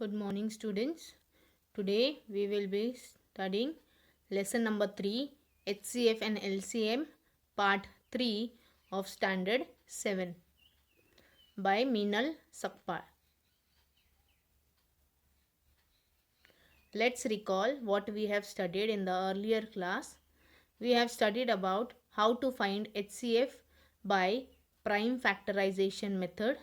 Good morning, students. Today we will be studying lesson number 3, HCF and LCM, part 3 of standard 7 by Meenal Sakpal. Let's recall what we have studied in the earlier class. We have studied about how to find HCF by prime factorization method.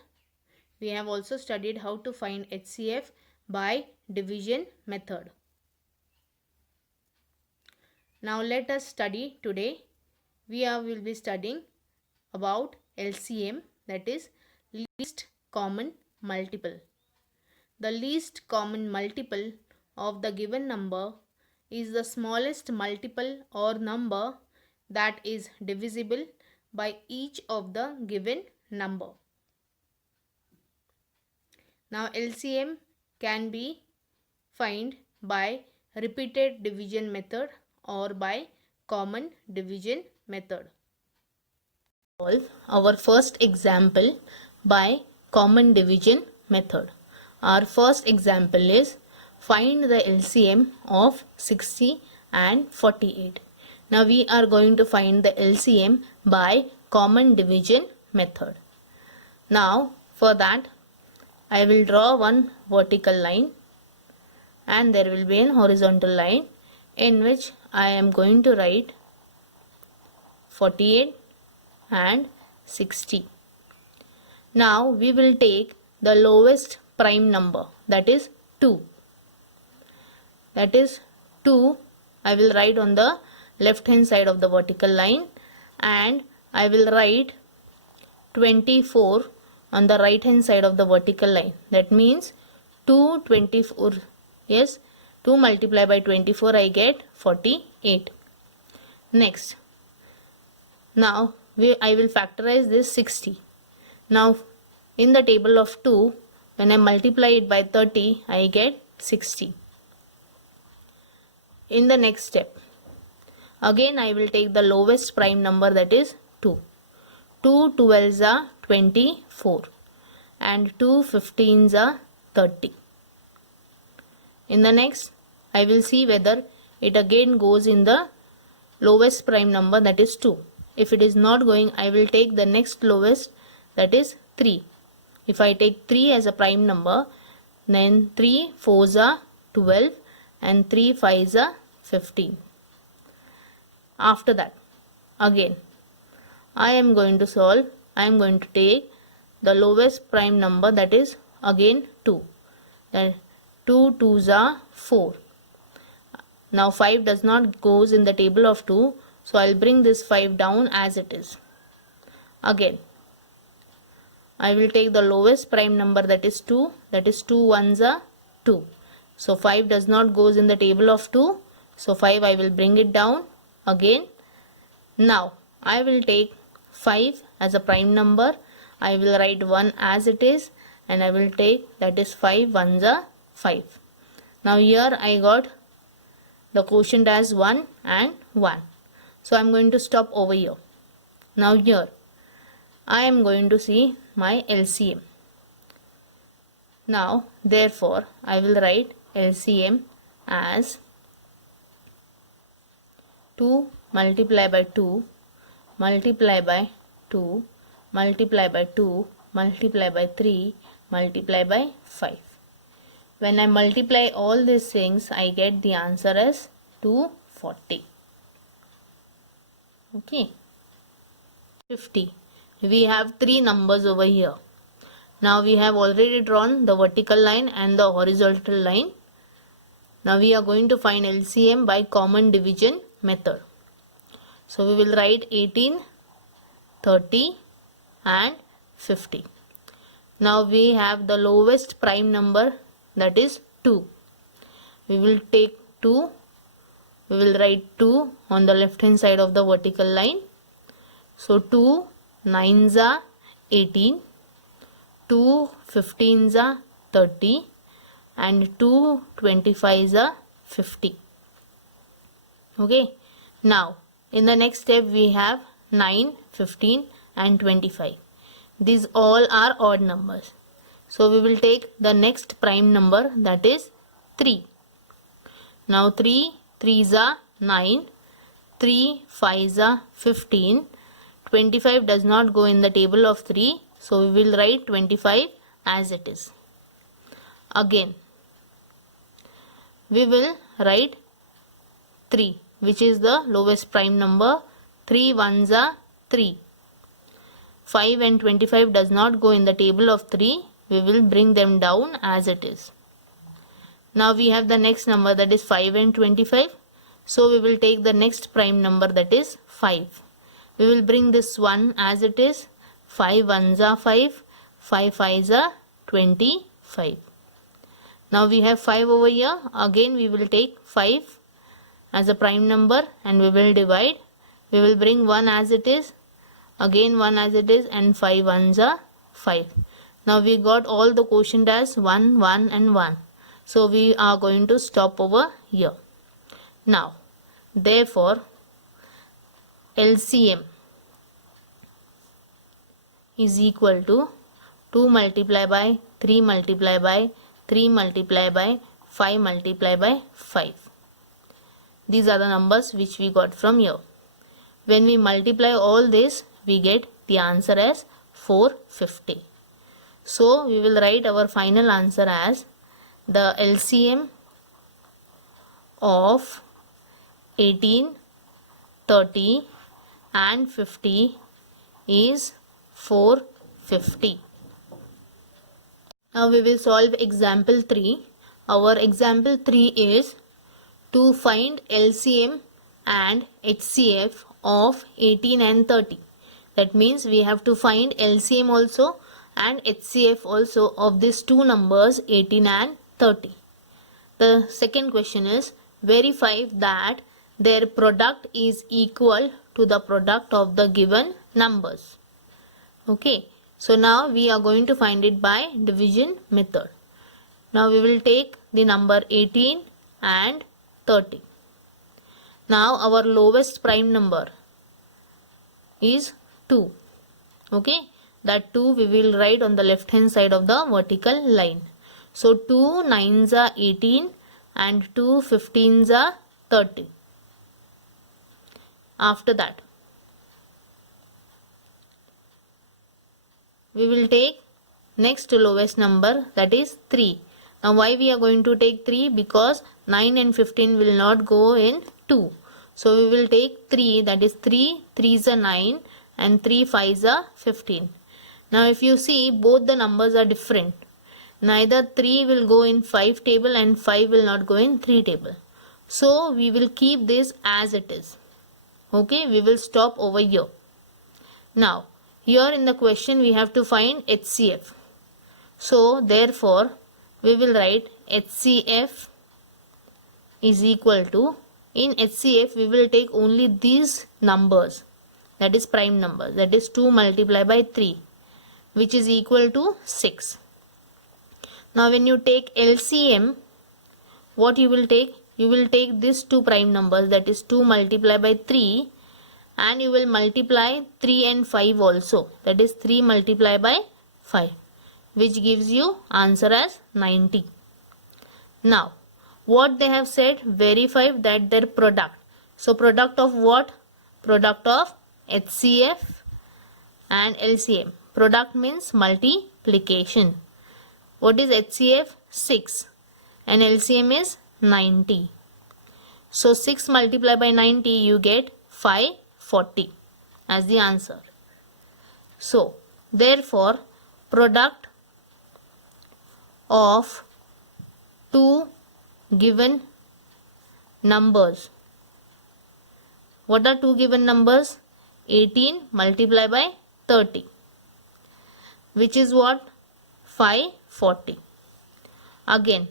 We have also studied how to find HCF by division method. Now let us study today. We will be studying about LCM, that is least common multiple. The least common multiple of the given number is the smallest multiple or number that is divisible by each of the given number. Now LCM can be found by repeated division method or by common division method. Solve our first example by common division method. Our first example is find the LCM of 60 and 48. Now we are going to find the LCM by common division method. Now for that I will draw one vertical line and there will be an horizontal line in which I am going to write 48 and 60. Now we will take the lowest prime number, that is 2. That is 2 I will write on the left hand side of the vertical line, and I will write 24 on the right hand side of the vertical line. That means 224. Yes, 2 multiplied by 24 I get 48. Next, now I will factorize this 60. Now in the table of 2, when I multiply it by 30, I get 60. In the next step, again I will take the lowest prime number, that is 2. 2 12s are 24 and 2 15s are 30. In the next, I will see whether it again goes in the lowest prime number, that is 2. If it is not going, I will take the next lowest, that is 3. If I take 3 as a prime number, then 3 4s are 12 and 3 5s are 15. After that, again I am going to solve. I am going to take the lowest prime number, that is again 2. Then 2 2s are 4. Now 5 does not goes in the table of 2, so I will bring this 5 down as it is. Again I will take the lowest prime number, that is 2. That is 2 1s are 2. So 5 does not goes in the table of 2, so 5 I will bring it down again. Now I will take 5 as a prime number. I will write 1 as it is, and I will take, that is 5 1s are 5. Now here I got the quotient as 1 and 1. So I am going to stop over here. Now here I am going to see my LCM. Now therefore I will write LCM as 2 multiplied by 2 multiplied by 2 multiplied by 2 multiplied by 3 multiplied by 5. When I multiply all these things, I get the answer as 240. Okay. 50. We have 3 numbers over here. Now we have already drawn the vertical line and the horizontal line. Now we are going to find LCM by common division method. So we will write 18, 30 and 50. Now we have the lowest prime number, that is 2. We will take 2. We will write 2 on the left hand side of the vertical line. So 2 9s are 18, 2 15s are 30 and 2 25s are 50. Okay. Now in the next step we have 9, 15 and 25. These all are odd numbers. So we will take the next prime number, that is 3. Now 3 3s are 9, 3 5s are 15. 25 does not go in the table of 3, so we will write 25 as it is. Again, we will write 3, which is the lowest prime number. 3 1s are 3. 5 and 25 does not go in the table of 3. We will bring them down as it is. Now we have the next number, that is 5 and 25. So we will take the next prime number, that is 5. We will bring this 1 as it is. 5 1s are 5. 5 5s are 25. Now we have 5 over here. Again we will take 5 as a prime number and we will divide. We will bring 1 as it is. Again 1 as it is, and 5 1s are 5. Now we got all the quotient as 1, 1 and 1. So we are going to stop over here. Now, therefore, LCM is equal to 2 multiplied by 3 multiplied by 3 multiplied by 5 multiplied by 5. These are the numbers which we got from here. When we multiply all this, we get the answer as 450. So we will write our final answer as the LCM of 18, 30 and 50 is 450. Now we will solve example 3. Our example 3 is to find LCM and HCF of 18 and 30. That means we have to find LCM also and HCF also of these two numbers 18 and 30. The second question is verify that their product is equal to the product of the given numbers. Okay, so now we are going to find it by division method. Now we will take the number 18 and 30. Now our lowest prime number is 2. Okay, that 2 we will write on the left hand side of the vertical line. So 2 9s are 18 and 2 15s are 30. After that, we will take next to lowest number, that is 3. Now why we are going to take 3? Because 9 and 15 will not go in 2. So we will take 3, that is 3 3s are 9 and 3 5s are 15. Now if you see, both the numbers are different. Neither 3 will go in 5 table and 5 will not go in 3 table. So we will keep this as it is. Okay, we will stop over here. Now here in the question we have to find HCF. So therefore we will write HCF is equal to, in HCF we will take only these numbers, that is prime numbers, that is 2 multiplied by 3, which is equal to 6. Now when you take LCM, what you will take? You will take these two prime numbers, that is 2 multiplied by 3, and you will multiply 3 and 5 also, that is 3 multiplied by 5, which gives you answer as 90. Now what they have said, verify that their product. So product of what? Product of HCF and LCM. Product means multiplication. What is HCF? 6 and LCM is 90. So 6 multiplied by 90, you get 540 as the answer. So therefore product of two given numbers. What are two given numbers? 18 multiplied by 30, which is what? 540. Again,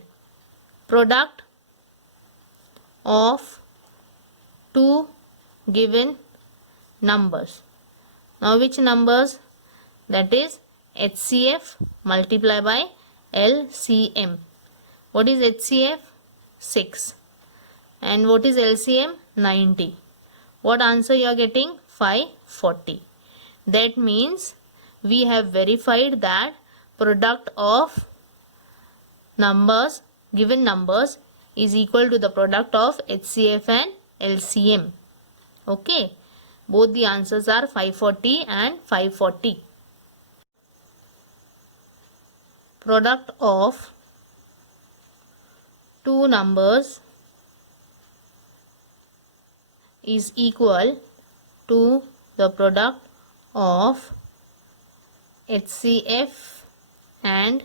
product of two given numbers. Now which numbers? That is HCF multiplied by LCM. What is HCF? 6. And what is LCM? 90. What answer you are getting? 540. That means we have verified that product of numbers, given numbers, is equal to the product of HCF and LCM. Okay, both the answers are 540 and 540. Product of two numbers is equal to the product of HCF and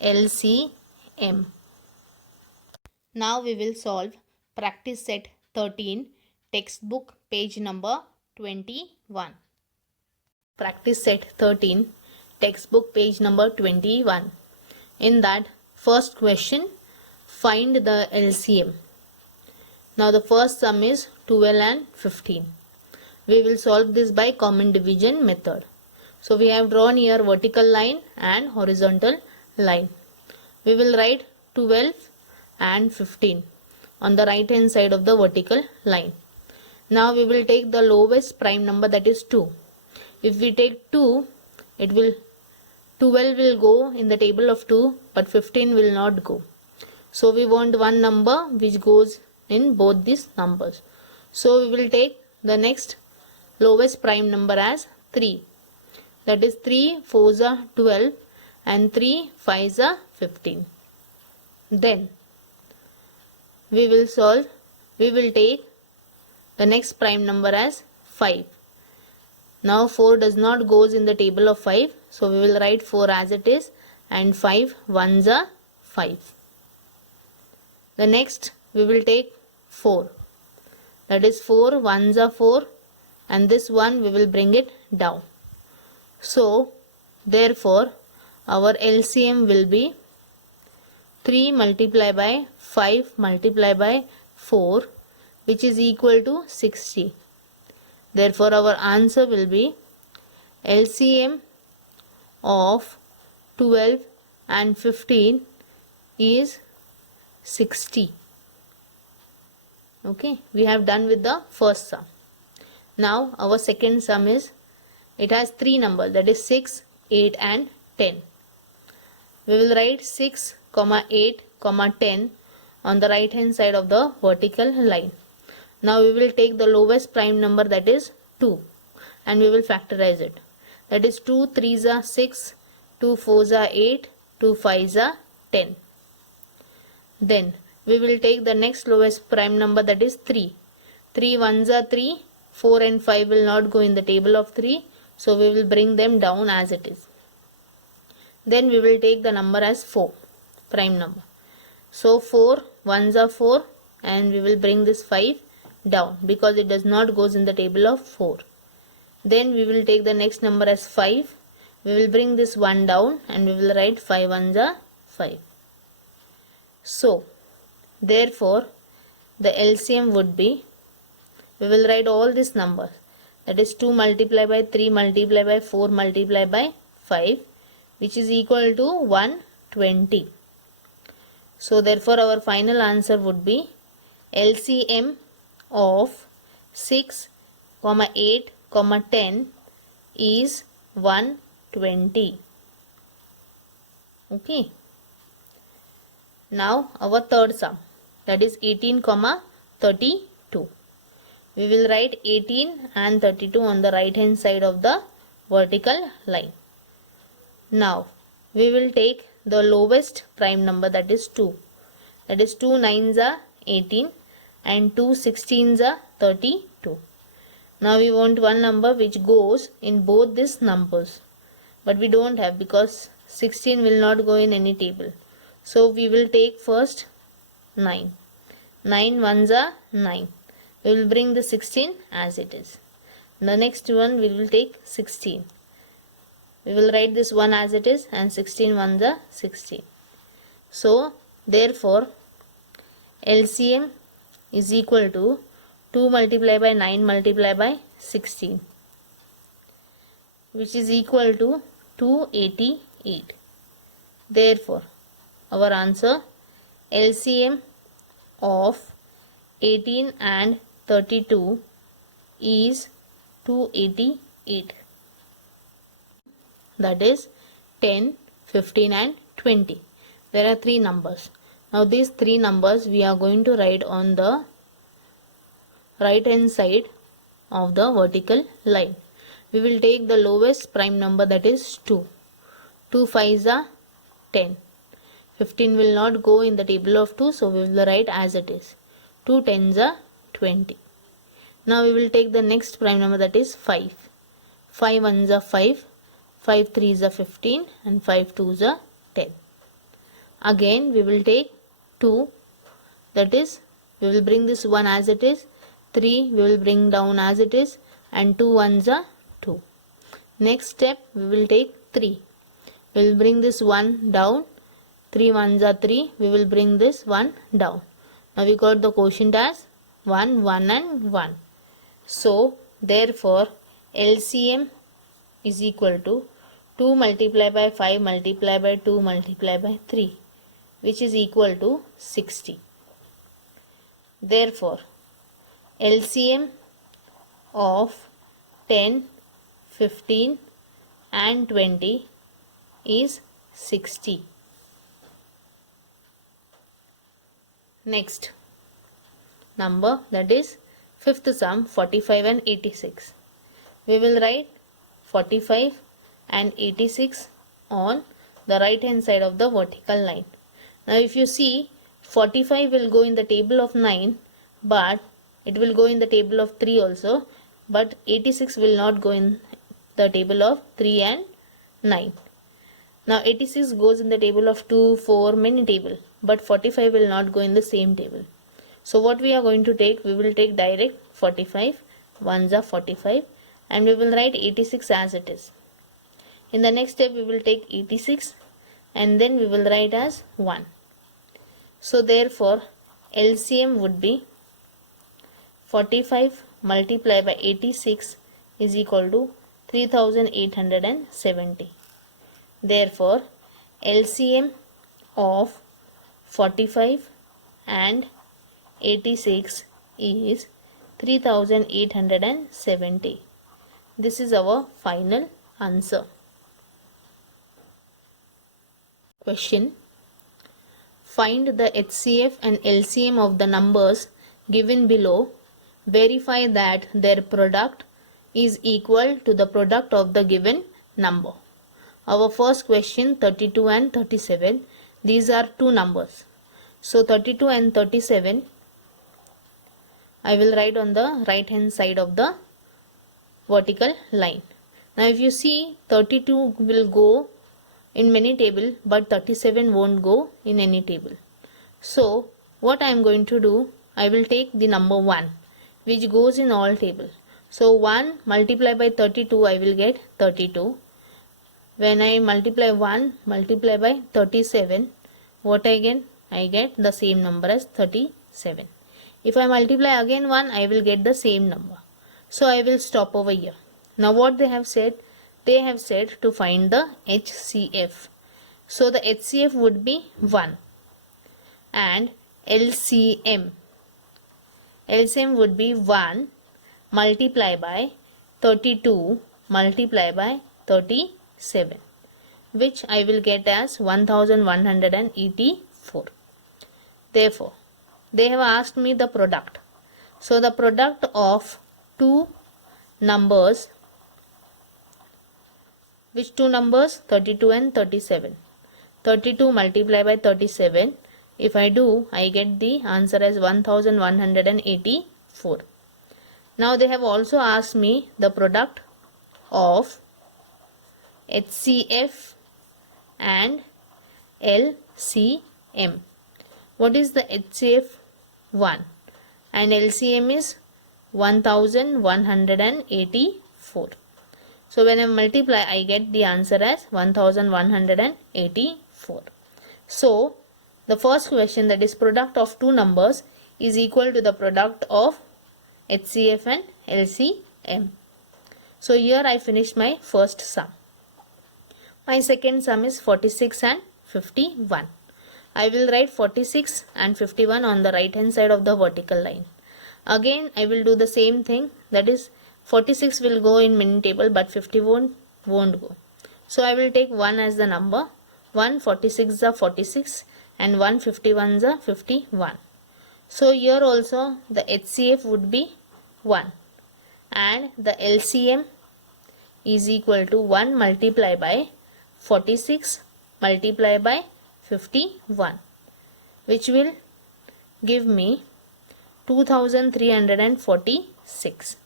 LCM. Now we will solve practice set 13, textbook page number 21. Practice set 13, textbook page number 21. In that first question, find the LCM. Now the first sum is 12 and 15. We will solve this by common division method. So we have drawn here vertical line and horizontal line. We will write 12 and 15 on the right hand side of the vertical line. Now we will take the lowest prime number, that is 2. If we take 2, 12 will go in the table of 2, but 15 will not go. So we want one number which goes in both these numbers. So we will take the next lowest prime number as 3. That is 3 4s are 12 and 3 5s are 15. Then we will take the next prime number as 5. Now 4 does not goes in the table of 5, so we will write 4 as it is, and 5 1s are 5. The next we will take 4. That is 4 1s are 4, and this one we will bring it down. So therefore our LCM will be 3 multiplied by 5 multiplied by 4, which is equal to 60. Therefore our answer will be LCM of 12 and 15 is 60. Okay, we have done with the first sum. Now our second sum is, it has 3 numbers, that is 6, 8 and 10. We will write 6, 8, 10 on the right hand side of the vertical line. Now we will take the lowest prime number, that is 2, and we will factorize it. That is 2 3s are 6, 2 4s are 8, 2 5s are 10. Then we will take the next lowest prime number, that is 3. 3 1s are 3, 4 and 5 will not go in the table of 3, so we will bring them down as it is. Then we will take the number as 4, prime number. So 4 1s are 4, and we will bring this 5 down because it does not goes in the table of 4. Then we will take the next number as 5. We will bring this 1 down and we will write 5 1s are 5. So therefore the LCM would be, we will write all these numbers, that is 2 multiplied by 3 multiplied by 4 multiplied by 5, which is equal to 120. So therefore our final answer would be LCM of 6, 8, 10 is 120. Okay. Now our third sum, that is 18, 32. We will write 18 and 32 on the right hand side of the vertical line. Now we will take the lowest prime number, that is 2. That is 2 9s are 18 and 2 16s are 32. Now we want one number which goes in both these numbers, but we don't have because 16 will not go in any table. So we will take first 9. 9 1s are 9. We will bring the 16 as it is. The next one we will take 16. We will write this 1 as it is, and 16 1s are 16. So therefore LCM is equal to 2 multiplied by 9 multiplied by 16, which is equal to 288. Therefore our answer LCM of 18 and 32 is 288. That is 10 15 and 20. There are 3 numbers. Now these 3 numbers we are going to write on the right hand side of the vertical line. We will take the lowest prime number, that is 2. 2 5s are 10. 15 will not go in the table of 2, so we will write as it is. 2 10s are 20. Now we will take the next prime number, that is 5. 5 1s are 5. 5 3s are 15 and 5 2s are 10. Again we will take 2, that is we will bring this 1 as it is. 3 we will bring down as it is, and 2 1s are 2. Next step we will take 3. We will bring this 1 down. 3 1s are 3. We will bring this 1 down. Now we got the quotient as 1 1 and 1. So therefore LCM is equal to 2 multiplied by 5 multiplied by 2 multiplied by 3, which is equal to 60. Therefore LCM of 10, 15 and 20 is 60. Next number, that is fifth sum, 45 and 86. We will write 45 and 86 on the right hand side of the vertical line. Now if you see, 45 will go in the table of 9, but it will go in the table of 3 also, but 86 will not go in the table of 3 and 9. Now 86 goes in the table of 2, 4, many table, but 45 will not go in the same table. So what we are going to take, we will take direct 45, 1s are 45, and we will write 86 as it is. In the next step we will take 86 and then we will write as 1. So therefore LCM would be 45 multiplied by 86 is equal to 3870. Therefore LCM of 45 and 86 is 3870. This is our final answer. Question: find the HCF and LCM of the numbers given below. Verify that their product is equal to the product of the given number. Our first question, 32 and 37. These are two numbers. So 32 and 37 I will write on the right hand side of the vertical line. Now if you see, 32 will go in many table, but 37 won't go in any table. So what I am going to do, I will take the number 1 which goes in all table. So 1 multiplied by 32 I will get 32. When I multiply 1 multiply by 37, what I get? I get the same number as 37. If I multiply again 1, I will get the same number. So I will stop over here. Now what they have said? They have said to find the HCF. So the HCF would be 1 and LCM would be 1 multiply by 32 multiply by 37, which I will get as 1184. Therefore they have asked me the product. So the product of two numbers, which two numbers? 32 and 37. 32 multiplied by 37, if I do, I get the answer as 1184. Now they have also asked me the product of HCF and LCM. What is the HCF? 1 and LCM is 1184. So when I multiply, I get the answer as 1184. So the first question, that is product of two numbers, is equal to the product of HCF and LCM. So here I finished my first sum. My second sum is 46 and 51. I will write 46 and 51 on the right hand side of the vertical line. Again I will do the same thing, that is 46 will go in many table but 51 won't go. So I will take 1 as the number. 146 are 46 and 151 are 51. So here also the HCF would be 1 and the LCM is equal to 1 multiplied by 46 multiplied by 51, which will give me 2346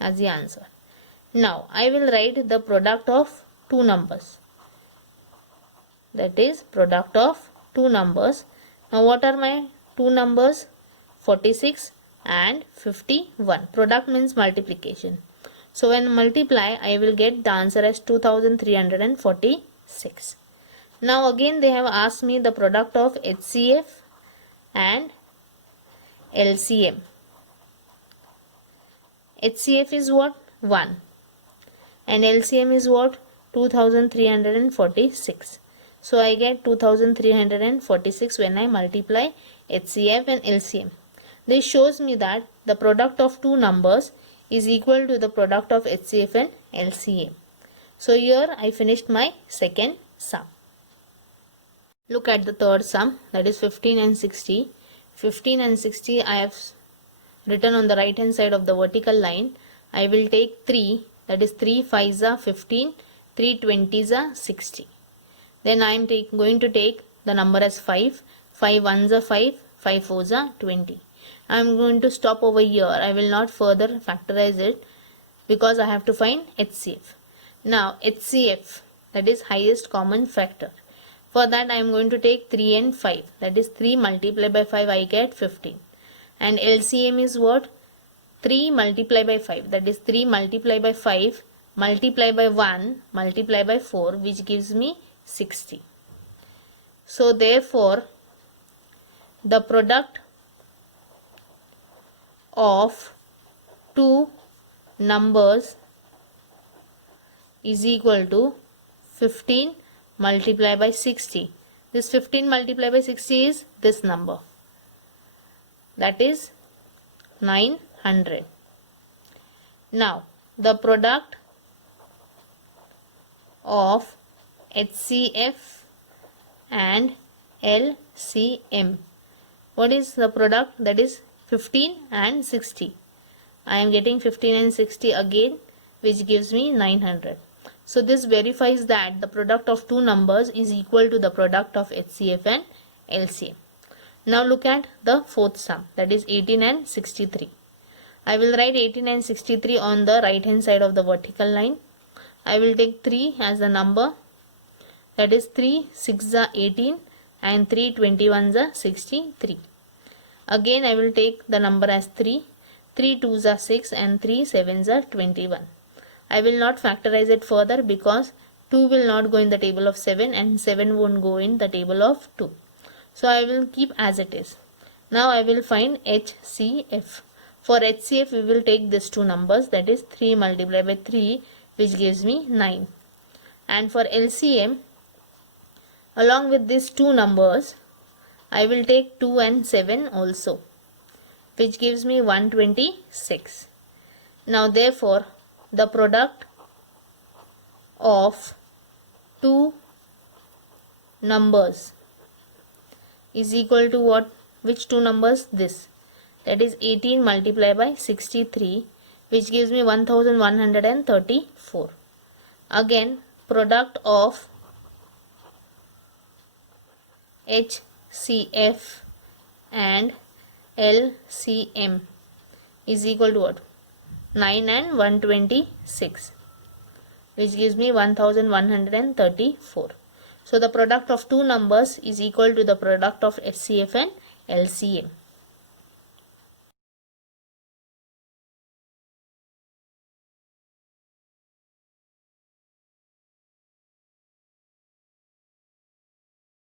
as the answer. Now I will write the product of two numbers, that is product of two numbers. Now what are my two numbers? 46 and 51. Product means multiplication. So when multiply, I will get the answer as 2346. Now again they have asked me the product of HCF and LCM. HCF is what? 1 and LCM is what? 2346. So I get 2346 when I multiply HCF and LCM. This shows me that the product of two numbers is equal to the product of HCF and LCM. So here I finished my second sum. Look at the third sum, that is 15 and 60. 15 and 60 I have written on the right hand side of the vertical line. I will take 3, that is 3 5s are 15, 3 20s are 60. Then I am going to take the number as 5, 5 1s are 5, 5 4s are 20. I am going to stop over here. I will not further factorize it because I have to find HCF. Now HCF, that is highest common factor. For that I am going to take 3 and 5, that is 3 multiplied by 5 I get 15. And LCM is what? 3 multiplied by 5, that is 3 multiplied by 5 multiplied by 1 multiplied by 4, which gives me 60. So therefore the product of two numbers is equal to 15 multiplied by 60. This 15 multiplied by 60 is this number, that is 900. Now the product of HCF and LCM. What is the product? That is 15 and 60. I am getting 15 and 60 again, which gives me 900. So this verifies that the product of two numbers is equal to the product of HCF and LCM. Now look at the fourth sum, that is 18 and 63. I will write 18 and 63 on the right hand side of the vertical line. I will take 3 as the number, that is 3 6s are 18 and 3 21s are 63. Again I will take the number as 3, 3 2s are 6 and 3 7s are 21. I will not factorize it further because 2 will not go in the table of 7 and 7 won't go in the table of 2. So I will keep as it is. Now I will find HCF. For HCF we will take these two numbers, that is 3 multiplied by 3, which gives me 9. And for LCM, along with these two numbers, I will take 2 and 7 also, which gives me 126. Now therefore the product of two numbers is equal to what? Which two numbers? This, that is 18 multiplied by 63, which gives me 1134. Again product of HCF and LCM is equal to what? 9 and 126, which gives me 1134. So the product of two numbers is equal to the product of HCF and LCM.